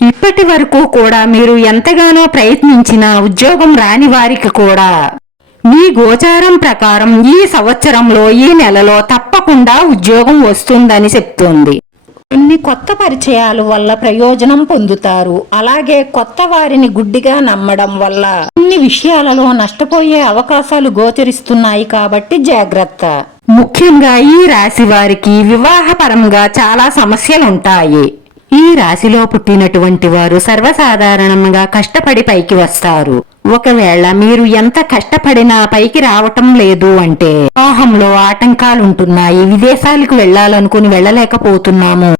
ఇప్పటి వరకు కూడా మీరు ఎంతగానో ప్రయత్నించిన ఉద్యోగం రాని వారికి కూడా మీ గోచారం ప్రకారం ఈ సంవత్సరంలో ఈ నెలలో తప్పకుండా ఉద్యోగం వస్తుందని చెప్తుంది. కొన్ని కొత్త పరిచయాల వల్ల ప్రయోజనం పొందుతారు. అలాగే కొత్త వారిని గుడ్డిగా నమ్మడం వల్ల కొన్ని విషయాలలో నష్టపోయే అవకాశాలు గోచరిస్తున్నాయి కాబట్టి జాగ్రత్త. ముఖ్యంగా ఈ రాశి వారికి వివాహపరంగా చాలా సమస్యలుంటాయి. ఈ రాశిలో పుట్టినటువంటి వారు సర్వసాధారణంగా కష్టపడి పైకి వస్తారు. ఒకవేళ మీరు ఎంత కష్టపడినా పైకి రావటం లేదు అంటే వివాహంలో ఆటంకాలుంటున్నాయి. విదేశాలకు వెళ్ళాలనుకుని వెళ్ళలేకపోతున్నాము.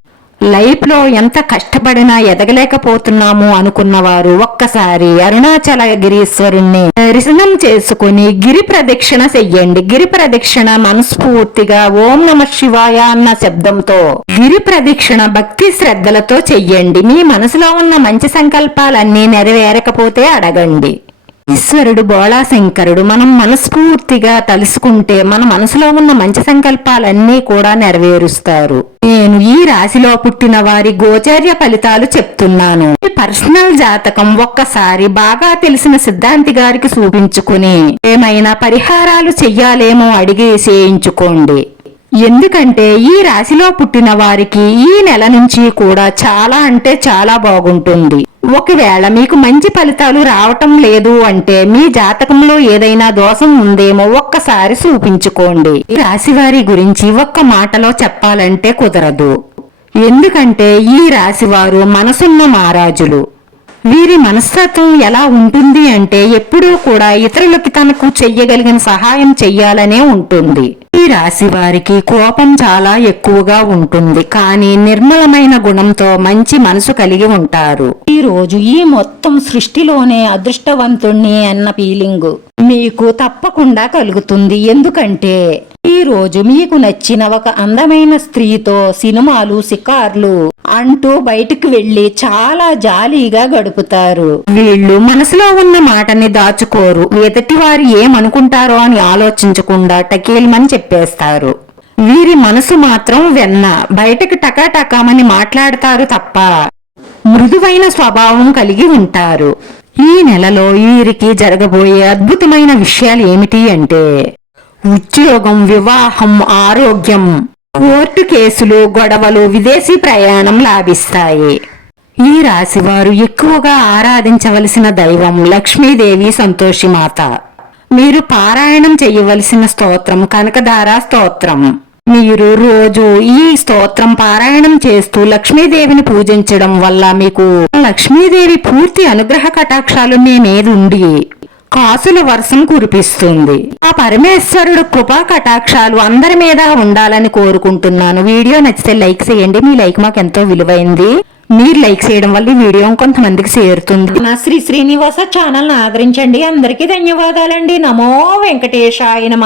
లైఫ్లో ఎంత కష్టపడినా ఎదగలేకపోతున్నాము అనుకున్నవారు ఒక్కసారి అరుణాచల గిరీశ్వరుణ్ణి దర్శనం చేసుకుని గిరి ప్రదక్షిణ చెయ్యండి. గిరి ప్రదక్షిణ మనస్ఫూర్తిగా ఓం నమ శివాయ అన్న శబ్దంతో గిరి ప్రదక్షిణ భక్తి శ్రద్ధలతో చెయ్యండి. మీ మనసులో ఉన్న మంచి సంకల్పాలన్నీ నెరవేరకపోతే అడగండి. ఈశ్వరుడు బోళాశంకరుడు. మనం మనస్ఫూర్తిగా తలుసుకుంటే మన మనసులో ఉన్న మంచి సంకల్పాలన్నీ కూడా నెరవేరుస్తారు. నేను ఈ రాశిలో పుట్టిన వారి గోచర్య ఫలితాలు చెప్తున్నాను. పర్సనల్ జాతకం ఒక్కసారి బాగా తెలిసిన సిద్ధాంతి గారికి చూపించుకుని ఏమైనా పరిహారాలు చెయ్యాలేమో అడిగి చేయించుకోండి. ఎందుకంటే ఈ రాశిలో పుట్టిన వారికి ఈ నెల నుంచి కూడా చాలా అంటే చాలా బాగుంటుంది. ఒకవేళ మీకు మంచి ఫలితాలు రావటం లేదు అంటే మీ జాతకంలో ఏదైనా దోషం ఉందేమో ఒక్కసారి చూపించుకోండి. ఈ రాశి వారి గురించి ఒక్క మాటలో చెప్పాలంటే కుదరదు. ఎందుకంటే ఈ రాశివారు మనసున్న మహారాజులు. వీరి మనస్తత్వం ఎలా ఉంటుంది అంటే ఎప్పుడూ కూడా ఇతరులకి తనకు చెయ్యగలిగిన సహాయం చెయ్యాలనే ఉంటుంది. ఈ రాశి వారికి కోపం చాలా ఎక్కువగా ఉంటుంది. కానీ నిర్మలమైన గుణంతో మంచి మనసు కలిగి ఉంటారు. ఈ రోజు ఈ మొత్తం సృష్టిలోనే అదృష్టవంతుణ్ణి అన్న ఫీలింగు మీకు తప్పకుండా కలుగుతుంది. ఎందుకంటే ఈ రోజు మీకు నచ్చిన ఒక అందమైన స్త్రీతో సినిమాలు షికార్లు అంటూ బయటికి వెళ్ళి చాలా జాలీగా గడుపుతారు. వీళ్ళు మనసులో ఉన్న మాటని దాచుకోరు. ఎదటి వారు ఏమనుకుంటారో అని ఆలోచించకుండా టకీల్మని చెప్పేస్తారు. వీరి మనసు మాత్రం వెన్న బయటకు టకాటకామని మాట్లాడతారు తప్ప మృదువైన స్వభావం కలిగి ఉంటారు. ఈ నెలలో వీరికి జరగబోయే అద్భుతమైన విషయాలు ఏమిటి అంటే ఉద్యోగం వివాహం ఆరోగ్యం కోర్టు కేసులు గొడవలు విదేశీ ప్రయాణం లాభిస్తాయి. ఈ రాశివారు ఎక్కువగా ఆరాధించవలసిన దైవం లక్ష్మీదేవి సంతోషిమాత. మీరు పారాయణం చేయవలసిన స్తోత్రం కనకధార స్తోత్రం. మీరు రోజు ఈ స్తోత్రం పారాయణం చేస్తూ లక్ష్మీదేవిని పూజించడం వల్ల మీకు లక్ష్మీదేవి పూర్తి అనుగ్రహ కటాక్షాలు మీ మీద ఉండి కాసుల వర్షం కురిపిస్తుంది. ఆ పరమేశ్వరుడు కృపా కటాక్షాలు అందరి మీద ఉండాలని కోరుకుంటున్నాను. వీడియో నచ్చితే లైక్ చేయండి. మీ లైక్ మాకు ఎంతో విలువైంది. మీరు లైక్ చేయడం వల్ల ఈ వీడియో కొంతమందికి చేరుతుంది. నా శ్రీ శ్రీనివాస ఛానల్ ఆదరించండి. అందరికీ ధన్యవాదాలండి. నమో వెంకటేశాయ నమ.